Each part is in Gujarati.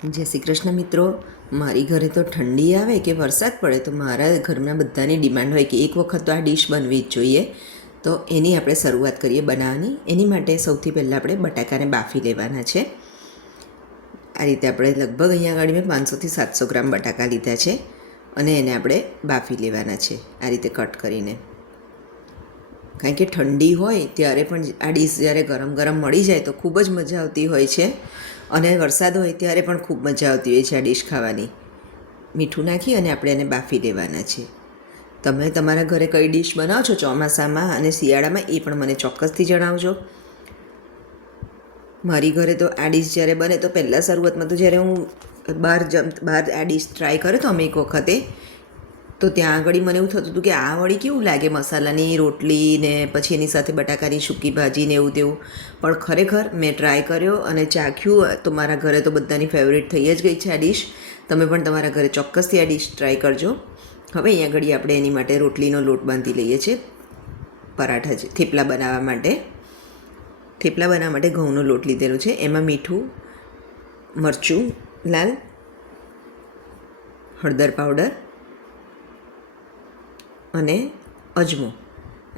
જય શ્રી કૃષ્ણ મિત્રો. મારી ઘરે તો ઠંડી આવે કે વરસાદ પડે તો મારા ઘરના બધાની ડિમાન્ડ હોય કે એક વખત તો આ ડિશ બનવી જ જોઈએ. તો એની આપણે શરૂઆત કરીએ બનાવવાની. એની માટે સૌથી પહેલાં આપણે બટાકાને બાફી લેવાના છે. આ રીતે આપણે લગભગ અહીંયા આગળ મેં 500થી 700 ગ્રામ બટાકા લીધા છે અને એને આપણે બાફી લેવાના છે આ રીતે કટ કરીને. કારણ કે ઠંડી હોય ત્યારે પણ આ ડીશ જ્યારે ગરમ ગરમ મળી જાય તો ખૂબ જ મજા આવતી હોય છે અને વરસાદ હોય ત્યારે પણ ખૂબ મજા આવતી હોય છે આ ડીશ ખાવાની. મીઠું નાખી અને આપણે એને બાફી લેવાના છે. તમે તમારા ઘરે કઈ ડીશ બનાવો છો ચોમાસામાં અને શિયાળામાં એ પણ મને ચોક્કસથી જણાવજો. મારી ઘરે તો આ ડીશ જ્યારે બને તો પહેલાં શરૂઆતમાં તો જ્યારે હું બહાર આ ડીશ ટ્રાય કર્યો તો અમે એક વખતે, તો ત્યાં આગળ મને એવું થતું હતું કે આ વળી કેવું લાગે મસાલાની રોટલી ને પછી એની સાથે બટાકાની સૂકી ભાજી ને એવું તેવું. પણ ખરેખર મેં ટ્રાય કર્યો અને ચાખ્યું તો મારા ઘરે તો બધાની ફેવરેટ થઈ જ ગઈ છે આ ડીશ. તમે પણ તમારા ઘરે ચોક્કસથી આ ડીશ ટ્રાય કરજો. હવે અહીંયા આગળ આપણે એની માટે રોટલીનો લોટ બાંધી લઈએ છીએ પરાઠા થેપલા બનાવવા માટે. થેપલા બનાવવા માટે ઘઉંનો લોટ લીધેલો છે. એમાં મીઠું, મરચું લાલ, હળદર પાવડર અને અજમો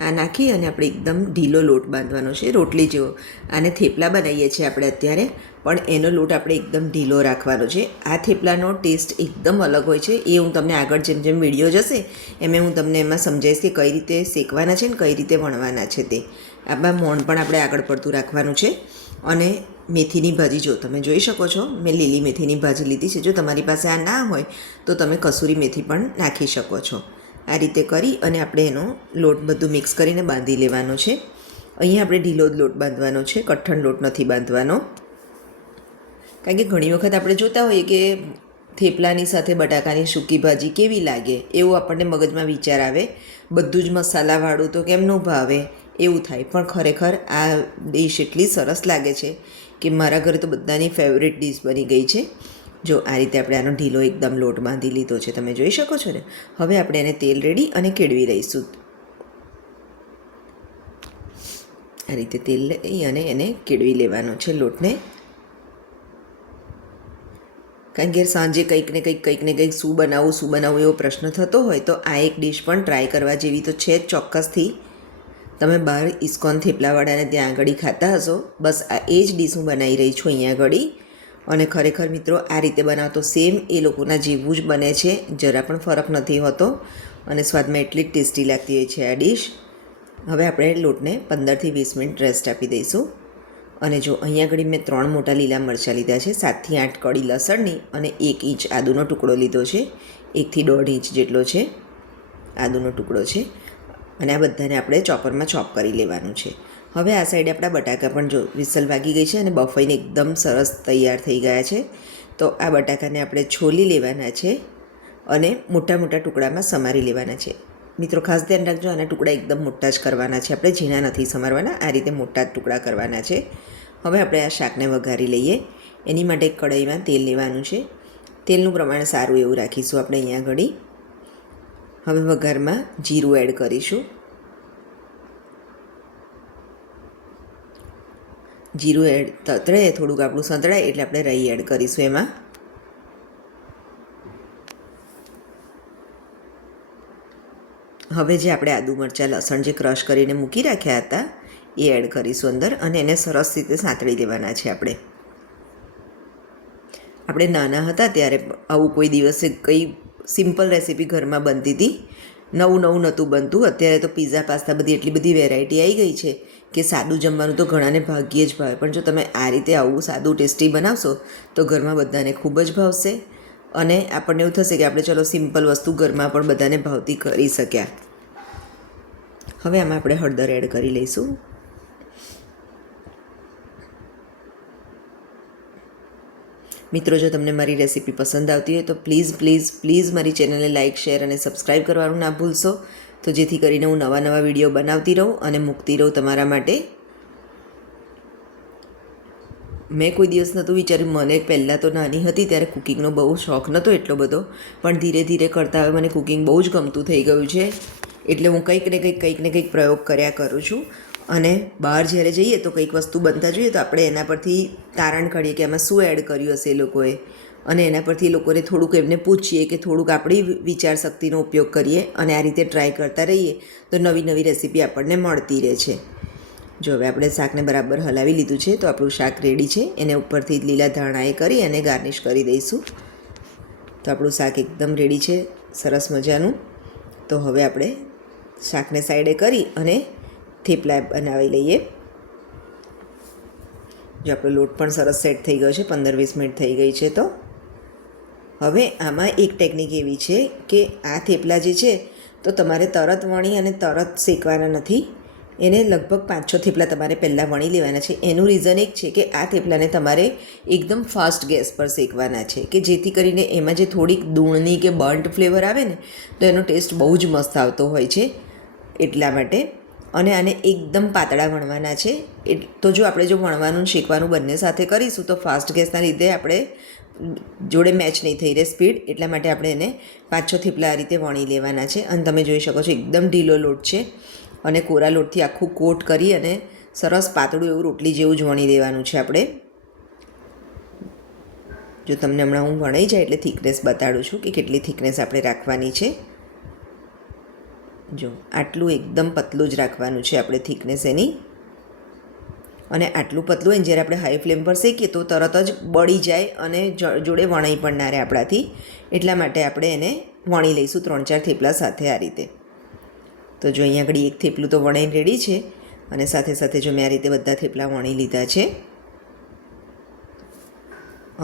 આ નાખી અને આપણે એકદમ ઢીલો લોટ બાંધવાનો છે, રોટલી જેવો. આને થેપલા બનાવીએ છીએ આપણે અત્યારે, પણ એનો લોટ આપણે એકદમ ઢીલો રાખવાનો છે. આ થેપલાનો ટેસ્ટ એકદમ અલગ હોય છે. એ હું તમને આગળ જેમ જેમ વિડીયો જશે એમ હું તમને એમાં સમજાવીશ કે કઈ રીતે શેકવાના છે ને કઈ રીતે વણવાના છે તે. આમાં મોણ પણ આપણે આગળ પડતું રાખવાનું છે. અને મેથીની ભાજી જો તમે જોઈ શકો છો, મેં લીલી મેથીની ભાજી લીધી છે. જો તમારી પાસે આ ના હોય તો તમે કસૂરી મેથી પણ નાખી શકો છો. આ રીતે કરી અને આપણે એનો લોટ બધું મિક્સ કરીને બાંધી લેવાનો છે. અહીંયા આપણે ઢીલો જ લોટ બાંધવાનો છે, કઠણ લોટ નથી બાંધવાનો. કારણ કે ઘણી વખત આપણે જોતા હોઈએ કે થેપલાની સાથે બટાકાની સૂકી ભાજી કેવી લાગે એવું આપણને મગજમાં વિચાર આવે, બધું જ મસાલાવાળું તો કેમનું ભાવે એવું થાય. પણ ખરેખર આ ડીશ એટલી સરસ લાગે છે કે મારા ઘરે તો બધાની ફેવરેટ ડીશ બની ગઈ છે. જો આ રીતે આપણે આનો ઢીલો એકદમ લોટ બાંધી લીધો છે, તમે જોઈ શકો છો ને. હવે આપણે એને તેલ રેડી અને કેળવી લઈશું. આ રીતે તેલ લઈ અને એને કેળવી લેવાનો છે લોટને. કારણ કે સાંજે કંઈક ને કંઈક શું બનાવવું એવો પ્રશ્ન થતો હોય તો આ એક ડીશ પણ ટ્રાય કરવા જેવી તો છે જ ચોક્કસથી. તમે બહાર ઇસ્કોન થેપલાવાળાને ત્યાં આગળ ખાતા હશો, બસ આ એ જ ડીશ હું બનાવી રહી છું અહીંયા આગળ. અને ખરેખર મિત્રો આ રીતે બનાવતો સેમ એ લોકોના જેવું જ બને છે, જરા પણ ફરક નથી હોતો અને સ્વાદમાં એટલી જ ટેસ્ટી લાગતી હોય છે આ ડીશ. હવે આપણે લોટને 15થી 20 મિનિટ રેસ્ટ આપી દઈશું. અને જો અહીંયા આગળ મેં 3 મોટા લીલા મરચાં લીધા છે, 7થી 8 કળી લસણની અને 1 ઇંચ આદુનો ટુકડો લીધો છે. 1થી 1.5 ઇંચ જેટલો છે આદુનો ટુકડો છે. અને આ બધાને આપણે ચોપરમાં ચોપ કરી લેવાનું છે. હવે આ સાઈડે આપણા બટાકા પણ જો વિસલ વાગી ગઈ છે અને બફાઈને એકદમ સરસ તૈયાર થઈ ગયા છે. તો આ બટાકાને આપણે છોલી લેવાના છે અને મોટા મોટા ટુકડામાં સમારી લેવાના છે. મિત્રો ખાસ ધ્યાન રાખજો, આના ટુકડા એકદમ મોટા જ કરવાના છે, આપણે ઝીણા નથી સમારવાના, આ રીતે મોટા જ ટુકડા કરવાના છે. હવે આપણે આ શાકને વઘારી લઈએ. એની માટે એક કઢાઈમાં તેલ લેવાનું છે. તેલનું પ્રમાણ સારું એવું રાખીશું આપણે અહીંયા આગળ. હવે વઘારમાં જીરું એડ કરીશું. જીરું એડ તતળે થોડુંક આપણું સંતળાય એટલે આપણે રાઈ એડ કરીશું એમાં. હવે જે આપણે આદુ મરચાં લસણ જે ક્રશ કરીને મૂકી રાખ્યા હતા એ એડ કરીશું અંદર અને એને સરસ રીતે સાંતળી દેવાના છે. આપણે નાના હતા ત્યારે આવું કોઈ દિવસે કંઈ સિમ્પલ રેસીપી ઘરમાં બનતી હતી, નવું નહોતું બનતું. અત્યારે તો પીઝા પાસ્તા બધી એટલી બધી વેરાયટી આવી ગઈ છે કે સાદું જમવાનું તો ઘણાને ભાગ્યે જ ભાવે. પણ જો તમે આ રીતે આવું સાદું ટેસ્ટી બનાવશો તો ઘરમાં બધાને ખૂબ જ ભાવશે અને આપણને એવું થશે કે આપણે ચલો સિમ્પલ વસ્તુ ઘરમાં પણ બધાને ભાવતી કરી શક્યા. હવે આમાં આપણે હળદર એડ કરી લઈશું. મિત્રો જો તમને મારી રેસીપી પસંદ આવતી હોય તો પ્લીઝ મારી ચેનલને લાઇક, શેર અને સબસ્ક્રાઈબ કરવાનું ના ભૂલશો, તો જેથી કરીને હું નવા વિડીયો બનાવતી રહું અને મૂકતી રહું તમારા માટે. મેં કોઈ દિવસ નહોતું વિચાર્યું, મને પહેલાં તો નાની હતી ત્યારે કુકિંગનો બહુ શોખ નહોતો એટલો બધો, પણ ધીરે ધીરે કરતાં હવે મને કુકિંગ બહુ જ ગમતું થઈ ગયું છે. એટલે હું કંઈક ને કંઈક પ્રયોગ કર્યા કરું છું. અને બહાર જ્યારે જઈએ તો કંઈક વસ્તુ બનતા જોઈએ તો આપણે એના પરથી તારણ કાઢીએ કે આમાં શું એડ કર્યું હશે એ લોકોએ અને એના પરથી લોકોને થોડુંક એમને પૂછીએ કે થોડુંક આપણી વિચારશક્તિનો ઉપયોગ કરીએ અને આ રીતે ટ્રાય કરતા રહીએ તો નવી નવી રેસીપી આપણને મળતી રહે છે. જો હવે આપણે શાકને બરાબર હલાવી લીધું છે તો આપણું શાક રેડી છે. એને ઉપરથી લીલા ધાણાએ કરી અને ગાર્નિશ કરી દઈશું. તો આપણું શાક એકદમ રેડી છે, સરસ મજાનું. તો હવે આપણે શાકને સાઈડે કરી અને થેપલા બનાવી લઈએ. જો આપણો લોટ પણ સરસ સેટ થઈ ગયો છે, 15-20 મિનિટ થઈ ગઈ છે. તો હવે આમાં એક ટેકનિક એવી છે કે આ થેપલા જે છે તો તમારે તરત વણી અને તરત શેકવાના નથી. એને લગભગ 5-6 થેપલા તમારે પહેલાં વણી લેવાના છે. એનું રીઝન એક છે કે આ થેપલાને તમારે એકદમ ફાસ્ટ ગેસ પર શેકવાના છે કે જેથી કરીને એમાં જે થોડીક દૂણની કે બર્ન્ટ ફ્લેવર આવે ને તો એનો ટેસ્ટ બહુ જ મસ્ત આવતો હોય છે, એટલા માટે. અને આને એકદમ પાતળા વણવાના છે. તો જો આપણે વણવાનું શેકવાનું બંને સાથે કરીશું તો ફાસ્ટ ગેસના લીધે આપણે જોડે મેચ નહીં થઈ રહે સ્પીડ, એટલા માટે આપણે એને 5-6 થેપલા આ રીતે વણી લેવાના છે. અને તમે જોઈ શકો છો એકદમ ઢીલો લોટ છે અને કોરા લોટથી આખું કોટ કરી અને સરસ પાતળું એવું રોટલી જેવું જ વણી દેવાનું છે આપણે. જો તમને હમણાં હું વણાઈ જાય એટલે થિકનેસ બતાડું છું કે કેટલી થિકનેસ આપણે રાખવાની છે. જો આટલું એકદમ પતલું જ રાખવાનું છે આપણે થિકનેસ એની. અને આટલું પતલું હોય જ્યારે આપણે હાઈ ફ્લેમ પર શેકીએ તો તરત જ બળી જાય અને જોડે વણાઈ પણ ના રહે આપણાથી. એટલા માટે આપણે એને વણી લઈશું 3-4 થેપલા સાથે આ રીતે. તો જો અહીંયા આગળ એક થેપલું તો વણાઈને રેડી છે અને સાથે સાથે જો મેં આ રીતે બધા થેપલા વણી લીધા છે.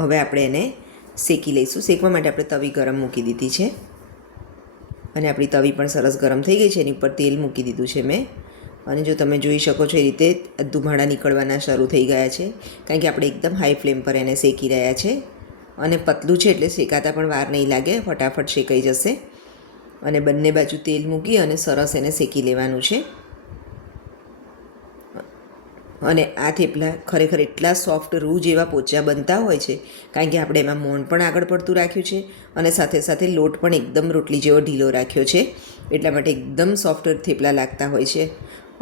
હવે આપણે એને શેકી લઈશું. શેકવા માટે આપણે તવી ગરમ મૂકી દીધી છે અને આપણી તવી પણ સરસ ગરમ થઈ ગઈ છે. એની ઉપર તેલ મૂકી દીધું છે મેં. અને જો તમે જોઈ શકો છો એ રીતે ધુમાડા નીકળવાના શરૂ થઈ ગયા છે, કારણ કે આપણે એકદમ હાઈ ફ્લેમ પર એને શેકી રહ્યા છે. અને પતલું છે એટલે શેકાતા પણ વાર નહીં લાગે, ફટાફટ શેકાઈ જશે. અને બંને બાજુ તેલ મૂકી અને સરસ એને શેકી લેવાનું છે. અને આ થેપલા ખરેખર એટલા સોફ્ટ રૂ જેવા પોચા બનતા હોય છે, કારણ કે આપણે એમાં મોણ પણ આગળ પડતું રાખ્યું છે અને સાથે સાથે લોટ પણ એકદમ રોટલી જેવો ઢીલો રાખ્યો છે. એટલા માટે એકદમ સોફ્ટ થેપલા લાગતા હોય છે.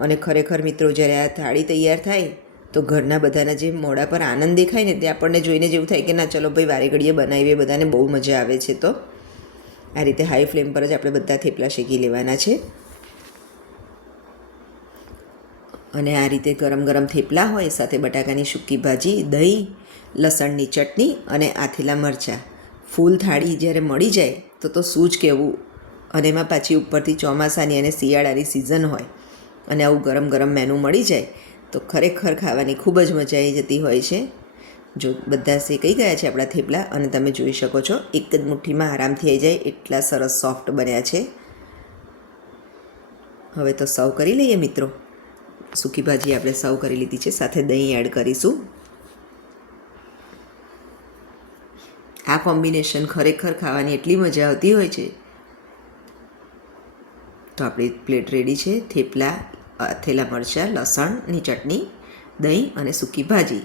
અને ખરેખર મિત્રો, જ્યારે આ થાળી તૈયાર થાય તો ઘરના બધાના જે મોઢા પર આનંદ દેખાય ને તે આપણને જોઈને જેવું થાય કે ના ચલો ભાઈ વારે ઘડીએ બનાવીએ, બધાને બહુ મજા આવે છે. તો આ રીતે હાઈ ફ્લેમ પર જ આપણે બધા થેપલા શેકી લેવાના છે. અને આ રીતે ગરમ ગરમ થેપલા હોય, સાથે બટાકાની સૂકી ભાજી, દહીં, લસણની ચટણી અને આથેલા મરચાં, ફૂલ થાળી જ્યારે મળી જાય તો શું જ કહેવું. અને એમાં પાછી ઉપરથી ચોમાસાની અને શિયાળાની સિઝન હોય અને આવું ગરમ ગરમ મેનુ મળી જાય તો ખરેખર ખાવાની ખૂબ જ મજા આવી જતી હોય છે. જો બધા શેકાઈ ગયા છે આપણા થેપલા અને તમે જોઈ શકો છો એક જ મુઠ્ઠીમાં આરામથી આવી જાય એટલા સરસ સોફ્ટ બન્યા છે. હવે તો સર્વ કરી લઈએ મિત્રો. સૂકી ભાજી આપણે સર્વ કરી લીધી છે, સાથે દહીં એડ કરીશું. આ કોમ્બિનેશન ખરેખર ખાવાની એટલી મજા આવતી હોય છે. તો આપણી પ્લેટ રેડી છે. થેપલા, આથેલા મરચાં, લસણની ચટણી, દહીં અને સૂકી ભાજી.